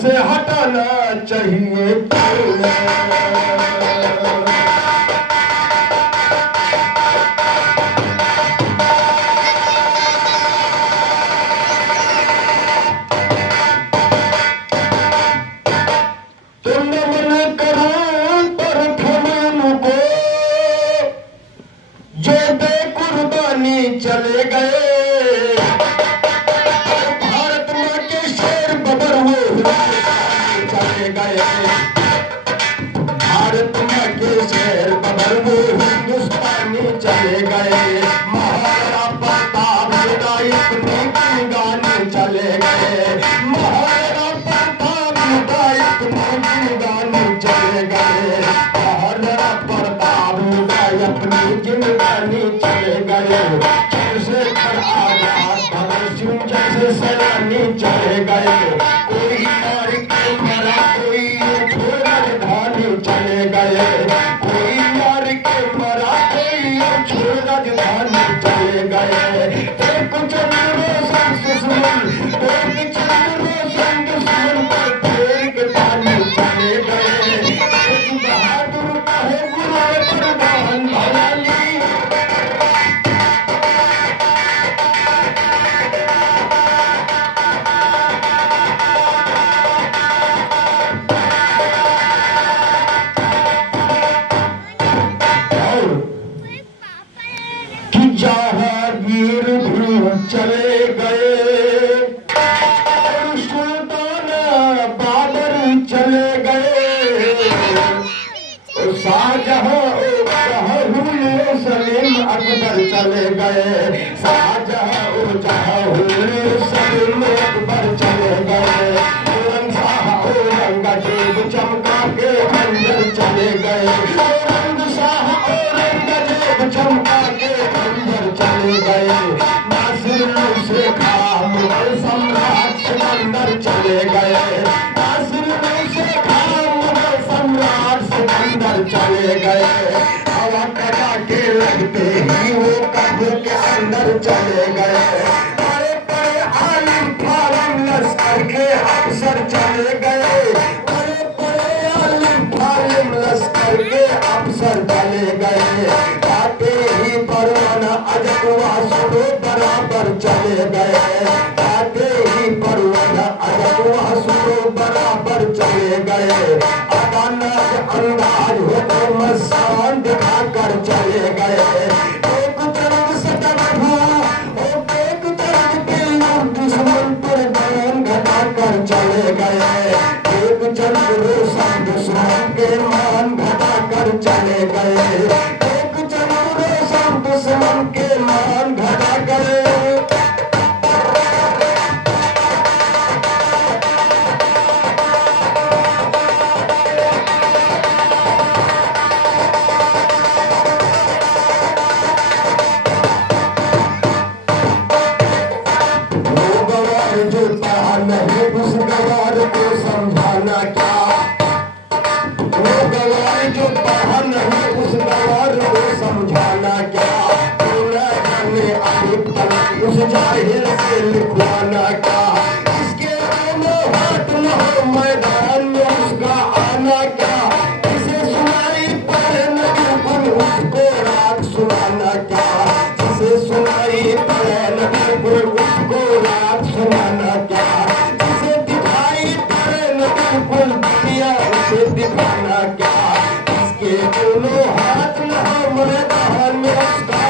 से हटाना चाहिए चले गए भारत माँ के शेर बबर हुए चले गए भारत माँ के शेर बबर वो हिंदुस्तानी चले गए महाराणा प्रताप अपनी गाने चले गए महाराणा प्रताप अपनी गाने चले गए महाराणा प्रताप अपनी गाने चले गए जैसे सैलानी चले गए कोई मार के मरा कोई राजधानी चले गए कोई मार के मरा कोई राजधानी चले गए एक चंद्र दुश्मन एक चंद्र दुश्मन पर फेर के पानी चले गए एक बहादुर कहे गुरु प्रधान भलाली जहांगीर भी चले गए सुल्तान बाबर चले गए शाहजहां सलीम अकबर चले गए शाहजहां सलीम अकबर चले गए औरंगजेब चमका के खंजर चले गए औरंगजेब चमका के चले गए नासिर से खाम सम्राट सिकंदर चले गए नासिर से खाम सम्राट सिकंदर चले गए हवा कटा के लगते ही वो कब्र के अंदर चले गए बड़े बड़े आलिम फालिम लश्कर के अफसर चले गए बड़े बड़े आलिम फालिम लश्कर के अफसर चले गए आते ही परवाना अजकुआ सुनो बराबर चले गए आते ही परवाना अजकुआ सुनो बराबर चले गए अदाना के अंदाज हो तो मसान दिखाकर चले गए एक तरफ से तबू एक तरफ के दुश्मन पर बयान घटाकर चले गए एक चंद रोशन दुश्मन के मान घटाकर चले गए दुश्मन के मान घटा कर जो पढ़ा नहीं उस गवार को समझाना क्या वो गवार जो पढ़ा नहीं उस गवार को समझाना क्या उस जाहिल से लिखवाना क्या इसके दोनों हाथ न हो मैदान में उसका आना क्या इसे सुनाई पड़े न बिल्कुल उसको राग सुनाना क्या जिसे सुनाई पड़े न बिल्कुल उसको राग सुनाना क्या जिसे दिखाई पड़े न बिल्कुल दुनिया उसे दिखाना क्या इसके दोनों हाथ न हो मैदान में उसका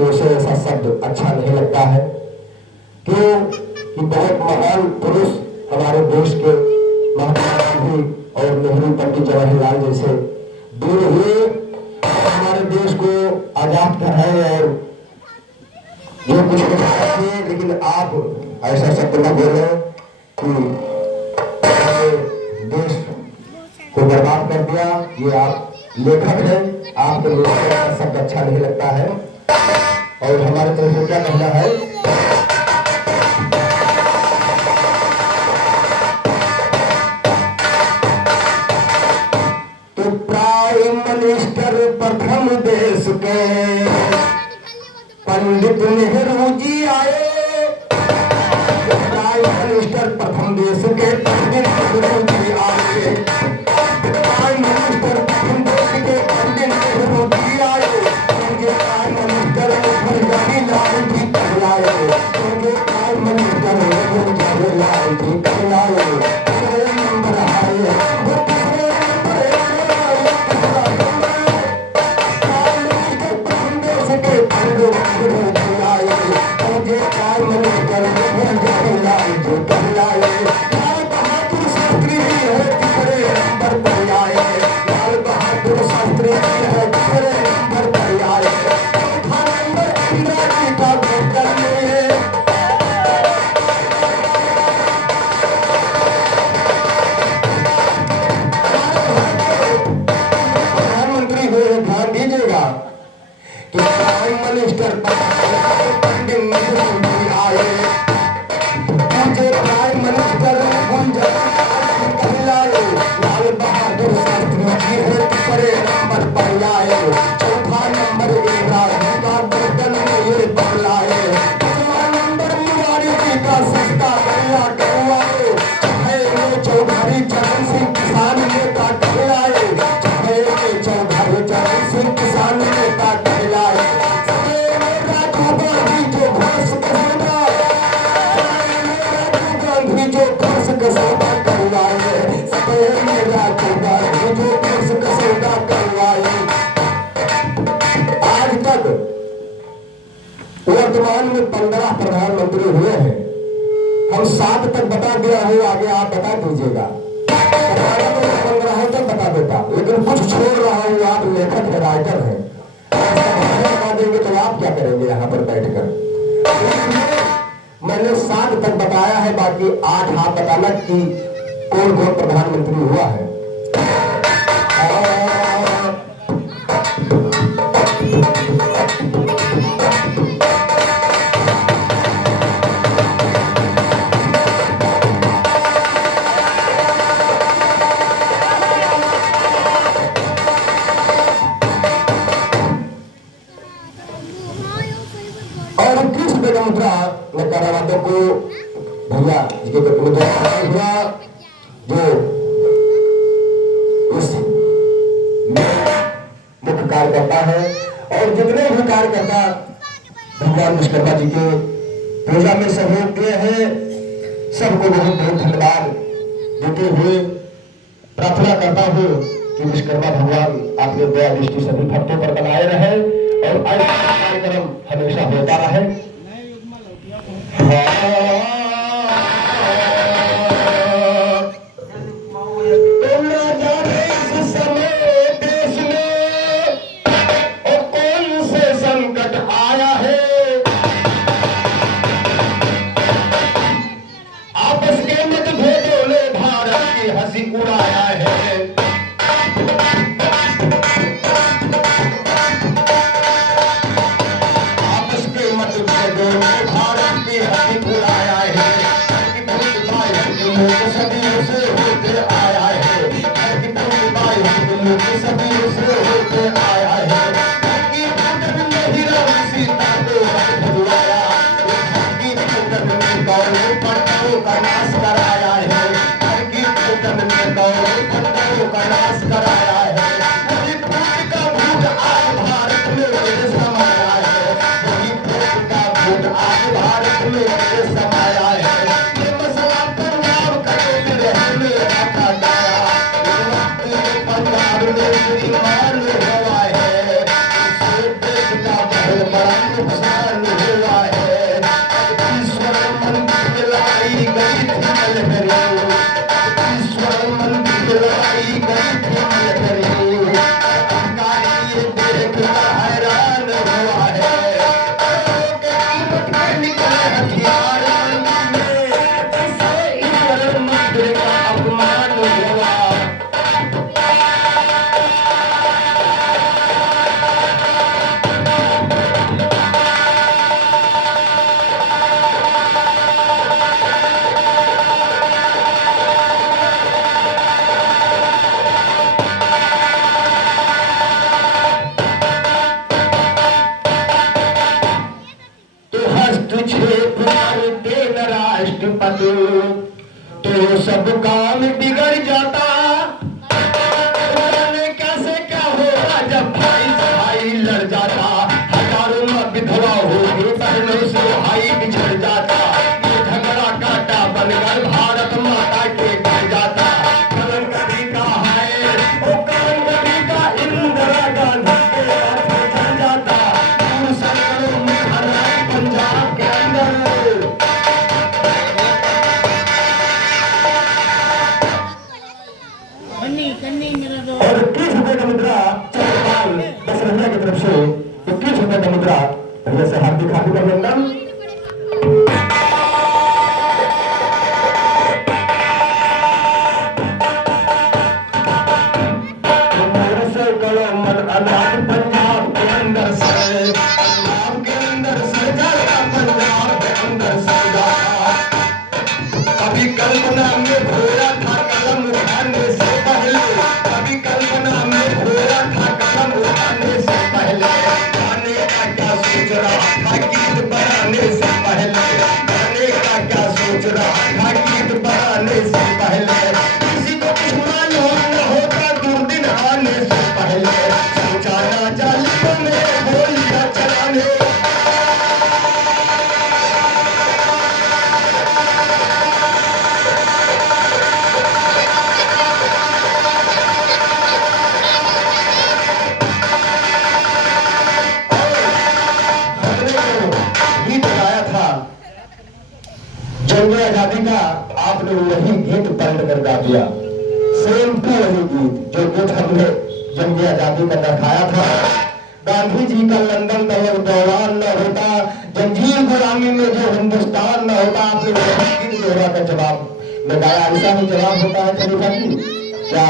मुझे ऐसा शब्द अच्छा नहीं लगता है क्यों कि बहुत महान पुरुष हमारे देश के महात्मा गांधी और नेहरू, पंडित जवाहरलाल जैसे वीर हुए, हमारे देश को आजाद कराए और जो कुछ थे। लेकिन आप ऐसा शब्द न बोले कि देश को बर्बाद कर दिया। ये आप लेखक हैं, आपको मुझे शब्द अच्छा नहीं लगता है। और हमारे तरफ से क्या कहना है, तो प्राइम मिनिस्टर प्रथम देश के पंडित नेहरू जी आए। प्राइम मिनिस्टर प्रथम देश के पंडित नेहरू जी आए। प्राइम मिनिस्टर प्रथम देश के पंडित नेहरू जी आए। उनके प्राइम मिनिस्टर जवाहरलाल जी कहलाए। उनके प्राइम मिनिस्टर जवाहरलाल जी कहलाए। नंबर आए वो तीसरे नंबर प्रथम देश के पंडित नेहरू जी आए। उनके प्राइम मिनिस्टर जवाहरलाल जी कहलाए। लाल बहादुर शास्त्री जी है तीसरे नंबर पर आए। लाल बहादुर शास्त्री जी है तीसरे नंबर पर आए। चौथा नंबर इंदिरा जी का गोदल में प्रधानमंत्री हुए। ध्यान दीजिएगा कि प्राइम मिनिस्टर पंडित नेहरू जी आए। मुझे प्राइम मिनिस्टर कहलाए। लाल बहादुर शास्त्री जी है तीसरे नंबर पर आए। चौथा नंबर इंदिरा जी का गोदल में ये बदलाए। पांचवा नंबर मुरारी जी का सस्ता गल्ला करवाए। छठे चौधरी चरण सिंह किसान नेता कहलाए। छठे चौधरी चरण सिंह किसान नेता कहलाए। राजीव गांधी जो घोष कसौदा, राजीव गांधी जो घोष कसौदा करवाए। राजीव गांधी जो घोष कसौदा करवाए। आज तक वर्तमान में 15 प्रधानमंत्री हुए हैं। हम 7 तक बता दिया हूँ, आगे आप बता दीजिएगा। 15 तक बता देता, लेकिन कुछ छोड़ रहा हूँ। आप लेखक है, राइटर है, बता देंगे तो आप क्या करेंगे यहाँ पर बैठकर। मैंने 7 तक बताया है, बाकी 8 आप बताना कि कौन कौन प्रधानमंत्री हुआ है। और किस बेगम मुद्रा ने करावाते को भैया जी के मुद्रा हुआ जो इस मुख्य कार्यकर्ता है। और जितने भी कार्यकर्ता भगवान विश्वकर्मा जी के पूजा में सहयोग दिए हैं, सबको बहुत बहुत धन्यवाद देते हुए प्रार्थना करता हूँ कि विश्वकर्मा भगवान आपके दया दृष्टि सभी भक्तों पर बनाए रहे और ऐसा कार्यक्रम हमेशा होता रहे। हस्तक्षेप करते न राष्ट्रपति तो सब काम बिगड़ जाता। कैसे क्या होगा जब भाई भाई लड़ जाता, हजारों में विधवा होगी बहनों से भाई बिछड़ जाता, ये झगड़ा काटा बनकर भारत माता के गिर जाता। कलंकरी का है ओ कलंकरी का इंदिरा गांधी के हाथ में चल जाता, पंजाब के अंदर। और 21 रुपए का मुद्रा चंद्रपाल दशरथिया की तरफ से 21 रुपए का मुद्रा भैया से हार्दिक हार्दिक अभिनंदन। अनाज पंजाब के अंदर से, पंजाब के अंदर से जाता, पंजाब के अंदर से जाता। कभी कल्पना में खोया था कलम उठाने से पहले, कभी कल्पना में खोया था कलम उठाने से पहले, गाने का क्या सोच रहा था गीत बनाने से पहले, गाने का क्या सोच रहा था गीत बनाने से पहले, किसी को कुछ मालूम न होता दुर्दिन आने से पहले, सोचाना जालियों में गोलियां चलाने। जंग आजादी का आपने वही गीत पलट कर गा दिया, सेम टू वही गीत जो गीत हमने जंग आजादी का दिखाया था। गांधी जी का लंदन दौरान न होता, जंजीर गुलामी में जो हिंदुस्तान न होता, आपने वही गीत दोहरा का जवाब में गाया। ऐसा ही जवाब होता है खलीफा जी क्या?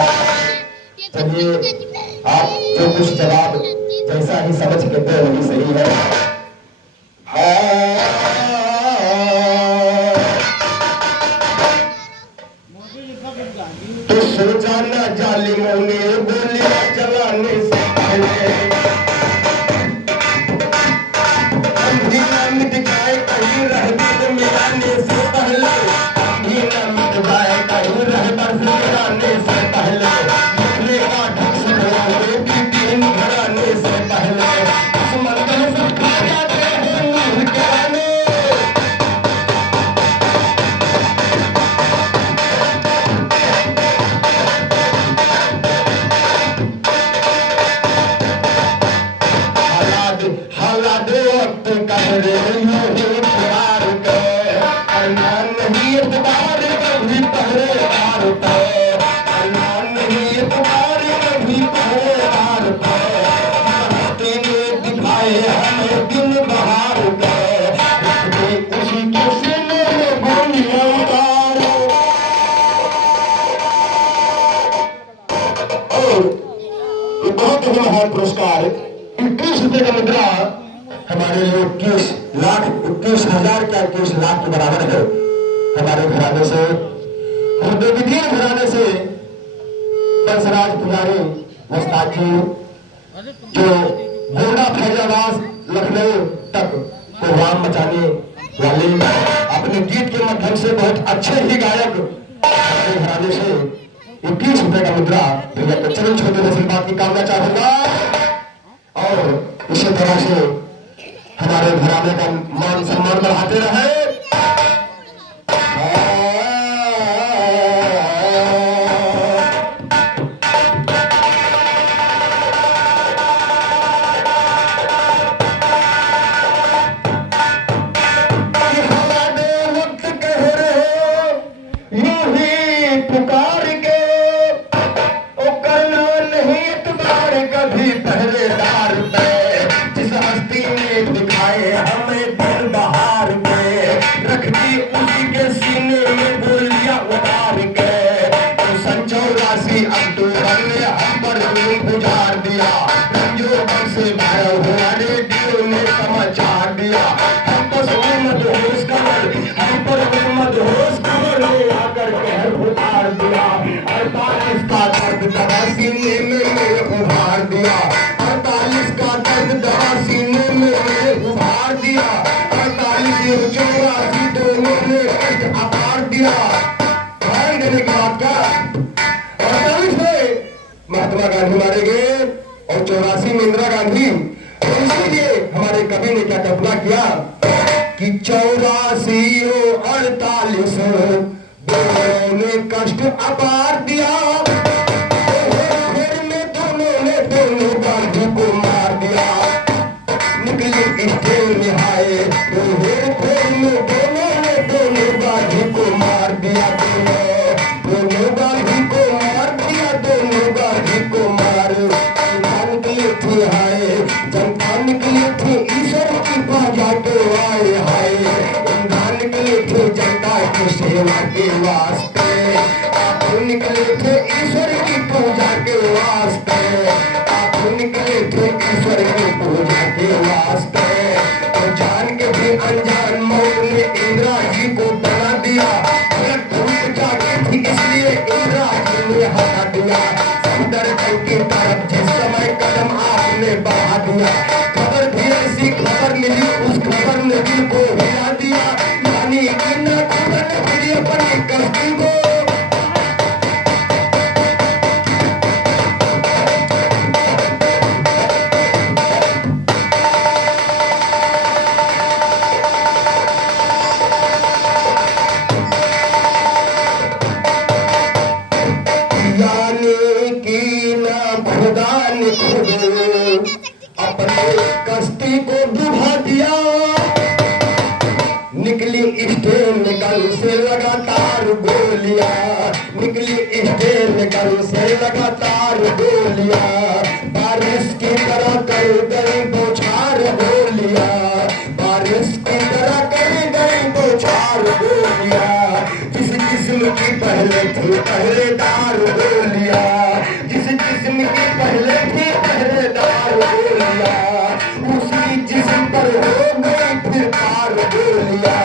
चलिए आप जो कुछ जवाब जैसा ही समझ के दे वही सही है। तो सोचा ना जालिमों ने गोलियां चलाने से पहले, हम भी ना मिट जाए कहीं रहमत मिलाने से पहले, हम भी ना मिट जाए कहीं रहमत मिलाने से पहले, निकले का ढक से ढोंगे बीपीन घराने से पहले, दुश्मन को सब खा जाते हैं नूर के आने। हालात वक्त कर रही हो प्यार के, अरमान नहीं इतबार कभी पहरेदार पे, अरमान नहीं इतबार कभी पहरेदार पे, हस्ती ने दिखाए हमें दिन बहार के, उसी के सीने में गोलियां उतारो। और ये बहुत ही महान पुरस्कार 21 रुपए का मुद्रा हमारे लिए 21,000 क्या 21 लाख के बराबर है। हमारे घराने से विधियन घराने से बंसराज पुजारी वस्ताद जी जो गोंडा फैजाबाद लखनऊ तक कोहराम मचाने वाले अपने गीत के माध्यम से बहुत अच्छे ही गायक, हमारे घराने से 21 रुपए का मुद्रा भैया को चरण छोटे आशीर्वाद की कामना चाहूंगा। और इसी तरह से हमारे घराने का मान सम्मान बढ़ाते रहे। वक्त कह रहे यूं ही पुकार के, ओ करना नहीं इतबार कभी पहरेदार पे, जिस हस्ती ने दिखाए हमें दिल बहार के, रख दी उसी के सीने में गोलियां उतार के, तो 84 अक्टूबर ने हम पर गुजार दिया, रंजों से भरा हुआ रेडियो ने समाचार दिया, हम बस मदहोश खबर, हम पर मदहोश खबर ले आकर कहर उतार दिया, 48 का दर्द दवा सीने में मेरे उभार दिया, 48 का दर्द दवा सीने में मेरे उभार दिया, 48 सिर 84 दोनों ने कष्ट अपार दिया। ध्यान देने की बात का 48 में महात्मा गांधी मारे गए और 84 में इंदिरा गांधी। तो इसीलिए हमारे कवि ने क्या कल्पना किया कि 84 और 48 दोनों ने कष्ट अपार दिया। फिर में दोनों गांधी को मार दिया। निकली स्टेल निहाए तो फिर में दोनों गांधी को मार दिया। दोनों गांधी को मार दिया। दोनों गांधी को मार निकले थे हाय जनता निकले थे ईश्वर की पूजा के आए हाय। निकले थे जनता की सेवा के वास्ते। आप निकले थे ईश्वर की पूजा के वास्ते। आप निकले थे ईश्वर की पूजा के वास्ते। तो जान के भी अनजान मौत ने इंदिरा जी को बना दिया। धूप जागी थी इसलिए इंदिरा जी ने हटा दिया। समुद्र की तरफ जिस समय कदम आपने बढ़ा दिया। खबर भी ऐसी खबर मिली उस खबर ने दिल को हिला दिया। यानी कि न खबर ने फिर अपनी कष्टी को। अपने कश्ती को डुबा दिया। निकली स्टेन गन से लगातार गोलियां। निकली स्टेन गन से लगातार गोलियां। बारिश की तरह कर गई बौछार गोलियां। बारिश की तरह कर गई बौछार गोलियां। जिस किस्म की पहले थी पहरेदार गोलियां। जिस किस्म की पहले थी पहरेदार गोलियां। उसी जिस्म पर हो गई फिर पार गोलियां।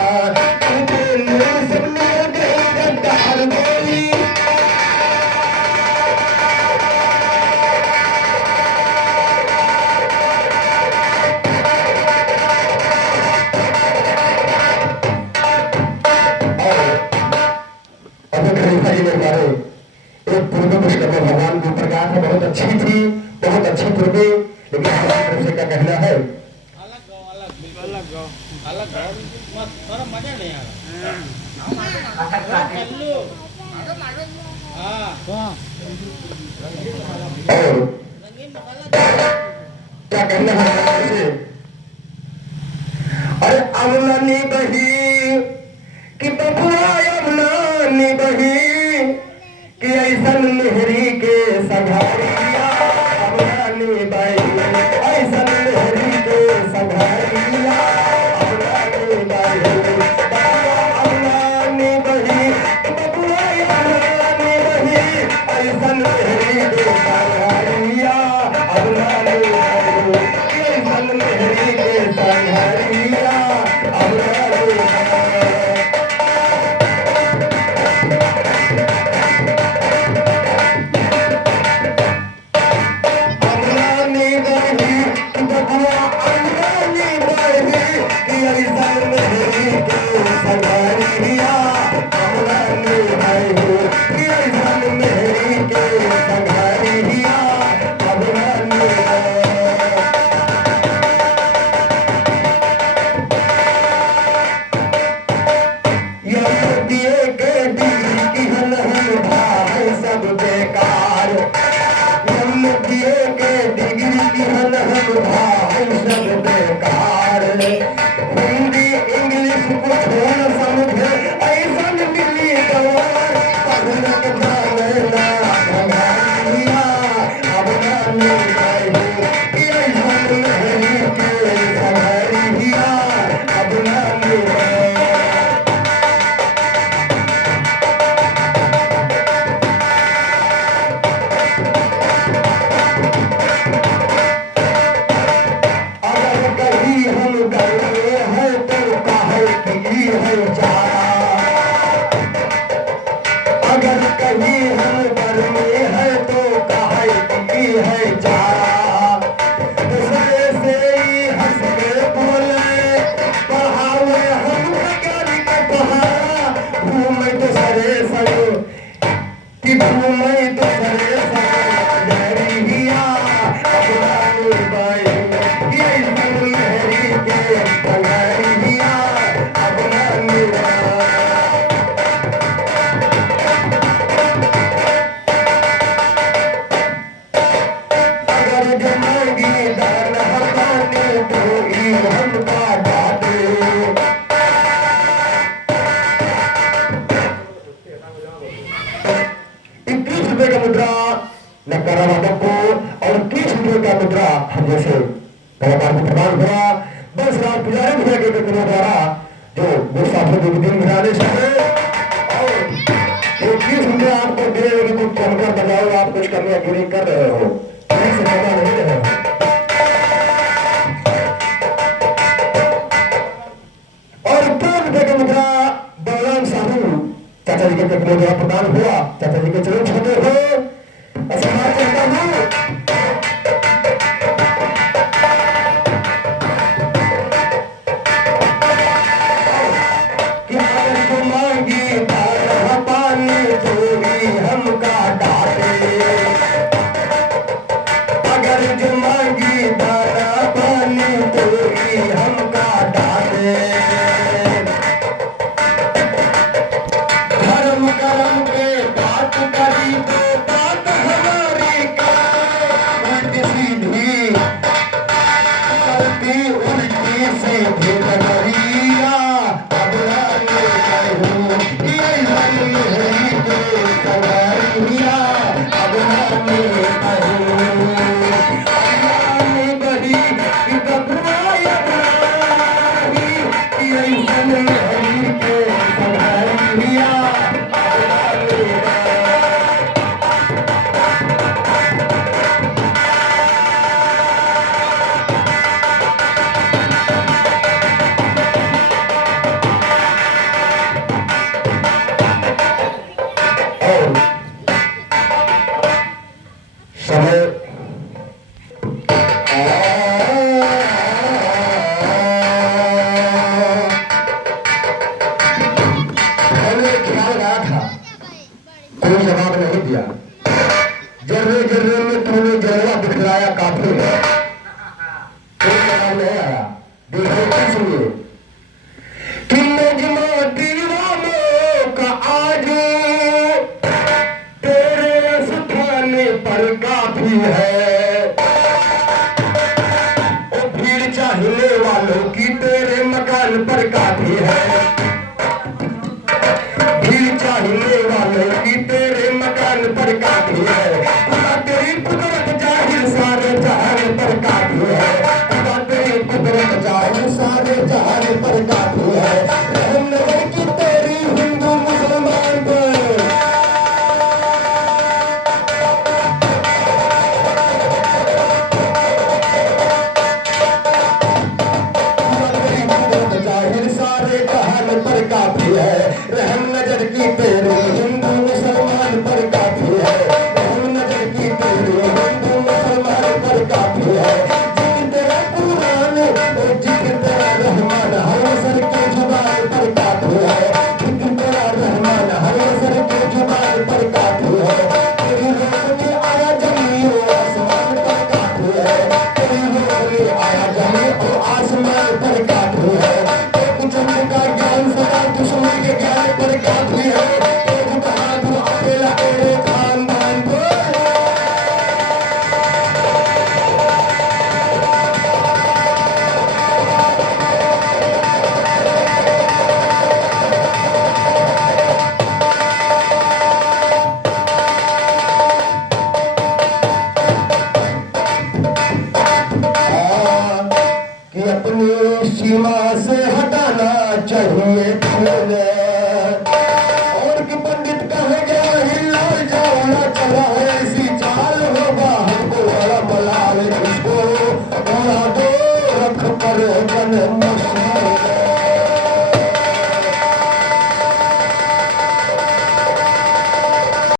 भगवान की प्रकार है बहुत अच्छी थी बहुत अच्छी पूर्वी। लेकिन हमारी तरफ से क्या कहना है अलग मत थोड़ा मजा नहीं आ रहा। और क्या कहना है हमारी से। अरे अमला नी बही कि बबुआ अमला नी बही कि ऐसन मेहरी के सघारिया। अमला नी बही ऐसन मेहरी के सघारिया। अमला नी बही अमला नी बही बबुआ अमला नी बही ऐसन मेहरी के सघारिया। अमला नी बही ऐसन मेहरी के सघारिया। अमला नी फिर दिन घराने से और एक चीज मुझे आपको दे कि कुछ चलकर बजाओ, आप कुछ करने गिरी कर रहे हो, कहीं से पता नहीं रहे हो। और पूर्ण के मुद्रा बलराम साहू चाचा जी के कपड़े द्वारा प्रदान हुआ, चाचा जी के चरण छूते हो असमाज कहता हूँ कि अगर जो मांगी दाना पानी तो भी हमका डाले, अगर जो मांगी दाना पानी तो भी हमका डाले। धर्म कर्म के बात करी तो बात हमारी उल्टी सीधी करती, उल्टी सीधी नगरिया अब लाने कहूँ ये हरी हरी को कवरिया अब लाने कहूँ लाने बड़ी कि कबराया बड़ी कि ये हरी हरी को कवरिया अब लाने और समय मैंने ख्याल रहा था, कोई जवाब नहीं दिया। जर्रे जर्रे में तूने जलवा दिखलाया काफी है, कोई जवाब नहीं आया। देखो सुनिए कि नजमा दीवानों का आजू तेरे स्थाने पर काफी है, ओ भीड़ चाहने वालों की तेरे मकान पर काफी है, भीड़ चाहने वालों की तेरे मकान पर काफी है। खुदा तेरी कुदरत जाहिर सारे जहान पर काफी है, खुदा तेरी कुदरत जाहिर सारे जहान पर काफी है। रहम नजर की तेरी हिंदू मुसलमान पर, जाहिर सारे जहान पर काफी है। रहम नजर की तेरे हिंदू मुसलमान पर काफी है, रहम नजर की तेरे हिंदू मुसलमान पर काफी है। जिक तेरा कुरान और जिक तेरा रहमान हर असर के जुबान पर काफी है, जिक तेरा रहमान हर असर के जुबान पर काफी है। तेरी रोशनी आया जमी और आसमान पर काफी है, तेरी रोशनी आया जमी और आसमान पर काफी है। एक चंद का ज्ञान सदा दुश्मन के ज्ञान पर काफी है, एक बहादुर अकेला तेरे खानदान पर। कि अपनी सीमा से हटाना चाहिए